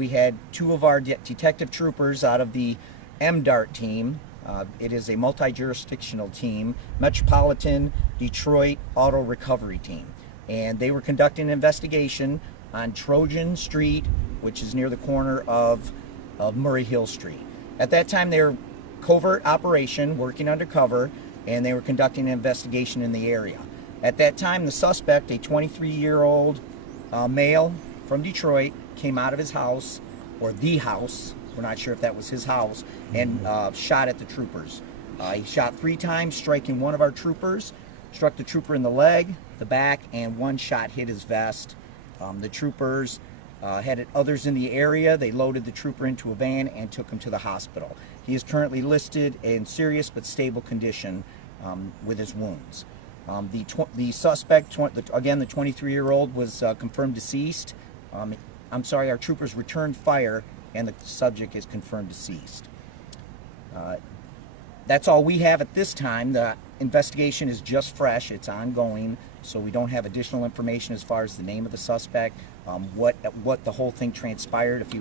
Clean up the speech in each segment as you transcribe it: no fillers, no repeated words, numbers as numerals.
we had two of our detective troopers out of the MDART team. It is a multi-jurisdictional team, Metropolitan Detroit Auto Recovery Team. And they were conducting an investigation on Trojan Street, which is near the corner of Murray Hill Street. At that time, they were covert operation, working undercover, and they were conducting an investigation in the area. At that time, the suspect, a 23-year-old male from Detroit, came out of his house, or the house, we're not sure if that was his house, and shot at the troopers. He shot 3 times, striking one of our troopers, struck the trooper in the leg, the back, and one shot hit his vest. The troopers had others in the area. They loaded the trooper into a van and took him to the hospital. He is currently listed in serious but stable condition with his wounds. The suspect, again, the 23-year-old, was confirmed deceased. Our troopers returned fire, and the subject is confirmed deceased. That's all we have at this time. The investigation is just fresh. It's ongoing, so we don't have additional information as far as the name of the suspect, what the whole thing transpired, if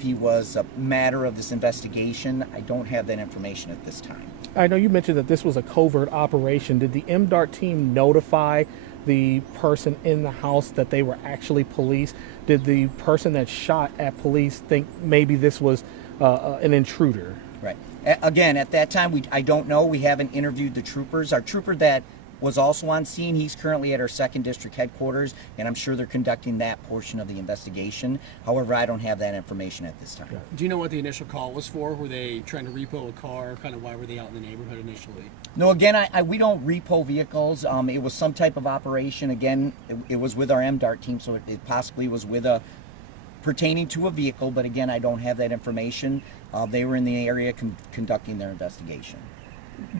he was a matter of this investigation. I don't have that information at this time. I know you mentioned that this was a covert operation. Did the MDART team notify the person in the house that they were actually police? Did the person that shot at police think maybe this was an intruder? Right. Again, at that time, I don't know. We haven't interviewed the troopers. Our trooper that was also on scene, he's currently at our 2nd District headquarters, and I'm sure they're conducting that portion of the investigation. However, I don't have that information at this time. Do you know what the initial call was for? Were they trying to repo a car? Kind of why were they out in the neighborhood initially? No, again, we don't repo vehicles. It was some type of operation. Again, it was with our MDART team, so it possibly was with pertaining to a vehicle, but again, I don't have that information. They were in the area conducting their investigation.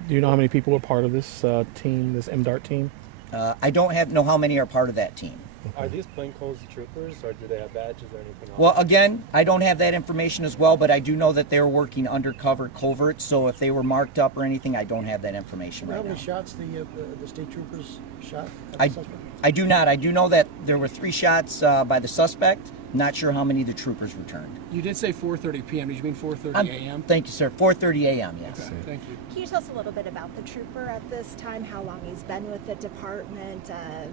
Do you know how many people were part of this team, this MDART team? I don't know how many are part of that team. Are these plainclothes troopers, or do they have badges or anything else? Well, again, I don't have that information as well, but I do know that they were working undercover covert, so if they were marked up or anything, I don't have that information right now. How many shots the state troopers shot at the suspect? I do not. I do know that there were 3 shots by the suspect. Not sure how many the troopers returned. You did say 4:30 p.m. Did you mean 4:30 a.m.? Thank you, sir. 4:30 a.m., yes. Okay, thank you. Can you tell us a little bit about the trooper at this time, how long he's been with the department,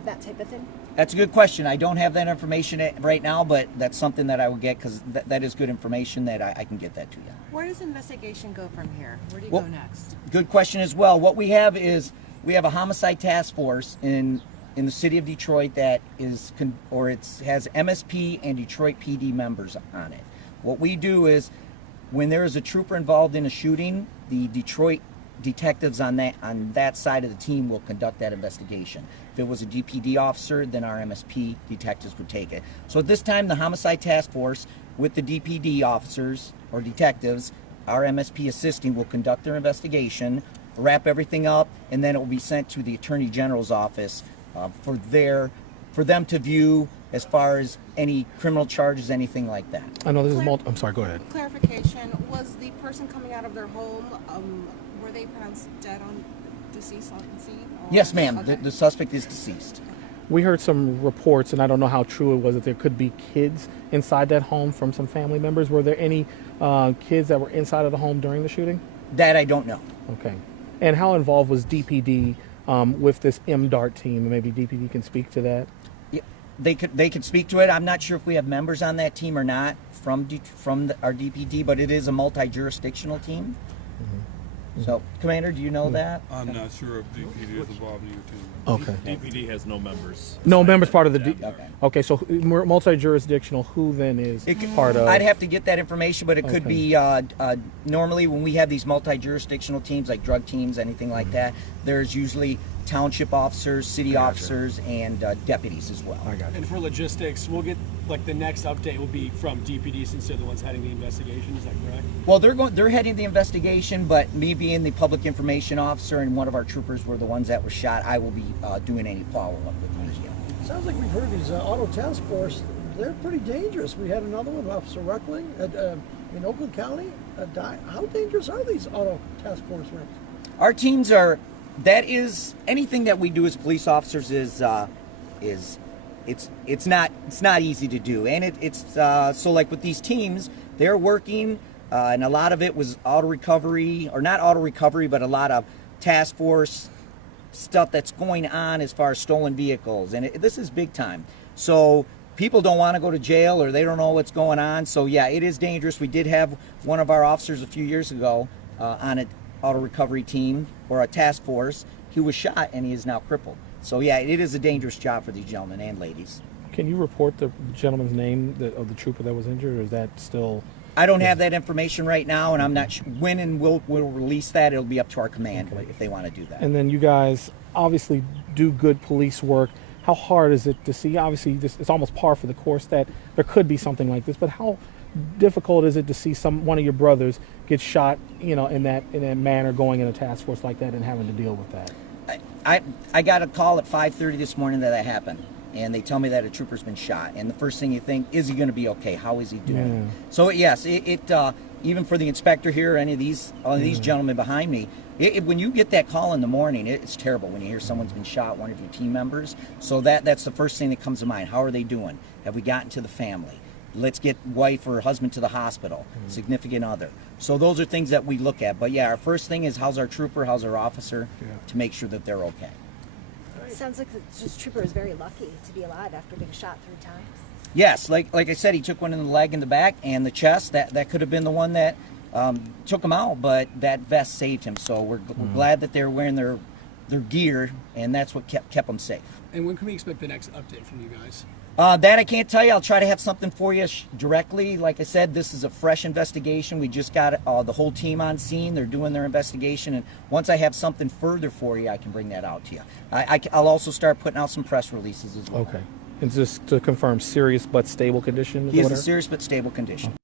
that type of thing? That's a good question. I don't have that information right now, but that's something that I will get, because that is good information that I can get that to you. Where does the investigation go from here? Where do you go next? Good question as well. What we have is we have a homicide task force in the city of Detroit that has MSP and Detroit PD members on it. What we do is, when there is a trooper involved in a shooting, the Detroit detectives on that side of the team will conduct that investigation. If it was a DPD officer, then our MSP detectives would take it. So at this time, the homicide task force with the DPD officers or detectives, our MSP assisting, will conduct their investigation, wrap everything up, and then it will be sent to the Attorney General's office for them to view as far as any criminal charges, anything like that. I know this is I'm sorry, go ahead. Clarification, was the person coming out of their home, were they pronounced dead on deceased on scene? Yes, ma'am. Okay. The suspect is deceased. We heard some reports, and I don't know how true it was, that there could be kids inside that home from some family members. Were there any kids that were inside of the home during the shooting? That I don't know. Okay. And how involved was DPD with this MDART team? Maybe DPD can speak to that. Yeah, they could speak to it. I'm not sure if we have members on that team or not from our DPD, but it is a multi-jurisdictional team. Mm-hmm. So, Commander, do you know that? I'm not sure if DPD is involved in your team. Okay. DPD has no members. No members part of the Okay. Okay, so multi-jurisdictional, who then is part of? I'd have to get that information, but it could be, normally when we have these multi-jurisdictional teams, like drug teams, anything like that, there's usually township officers, city officers, and deputies as well. I got you. And for logistics, we'll get, the next update will be from DPD, since they're the ones heading the investigation. Is that correct? Well, they're heading the investigation, but me being the public information officer and one of our troopers were the ones that were shot, I will be doing any follow-up with them as well. Sounds like we've heard these auto task force, they're pretty dangerous. We had another one, Officer Ruckling, in Oakland County. How dangerous are these auto task force rings? Our teams anything that we do as police officers is it's not easy to do, and it's so like with these teams, they're working, and a lot of it was auto recovery, or not auto recovery, but a lot of task force stuff that's going on as far as stolen vehicles, and this is big time. So people don't want to go to jail, or they don't know what's going on. So yeah, it is dangerous. We did have one of our officers a few years ago on an auto recovery team or a task force. He was shot and he is now crippled. So yeah, it is a dangerous job for these gentlemen and ladies. Can you report the gentleman's name of the trooper that was injured, or is that still? I don't have that information right now, and I'm not sure when, and we'll release that. It'll be up to our command if they want to do that. And then you guys obviously do good police work. How hard is it to see? Obviously, it's almost par for the course that there could be something like this, but how difficult is it to see one of your brothers get shot, in that manner, going in a task force like that and having to deal with that? I got a call at 5:30 this morning that happened, and they tell me that a trooper's been shot. And the first thing you think, is he going to be okay? How is he doing? Yeah. So yes, even for the inspector here, any of these gentlemen behind me, when you get that call in the morning, it's terrible when you hear someone's been shot, one of your team members. So that's the first thing that comes to mind. How are they doing? Have we gotten to the family? Let's get wife or husband to the hospital, significant other. So those are things that we look at. But yeah, our first thing is how's our trooper, how's our officer, to make sure that they're okay. Sounds like this trooper is very lucky to be alive after being shot 3 times. Yes, like I said, he took one in the leg, in the back, and the chest. That could have been the one that took him out, but that vest saved him. So we're glad that they're wearing their gear, and that's what kept them safe. And when can we expect the next update from you guys? That I can't tell you. I'll try to have something for you directly. Like I said, this is a fresh investigation. We just got the whole team on scene. They're doing their investigation, and once I have something further for you, I can bring that out to you. I'll also start putting out some press releases as well. Okay. And just to confirm, serious but stable condition? He is in serious but stable condition.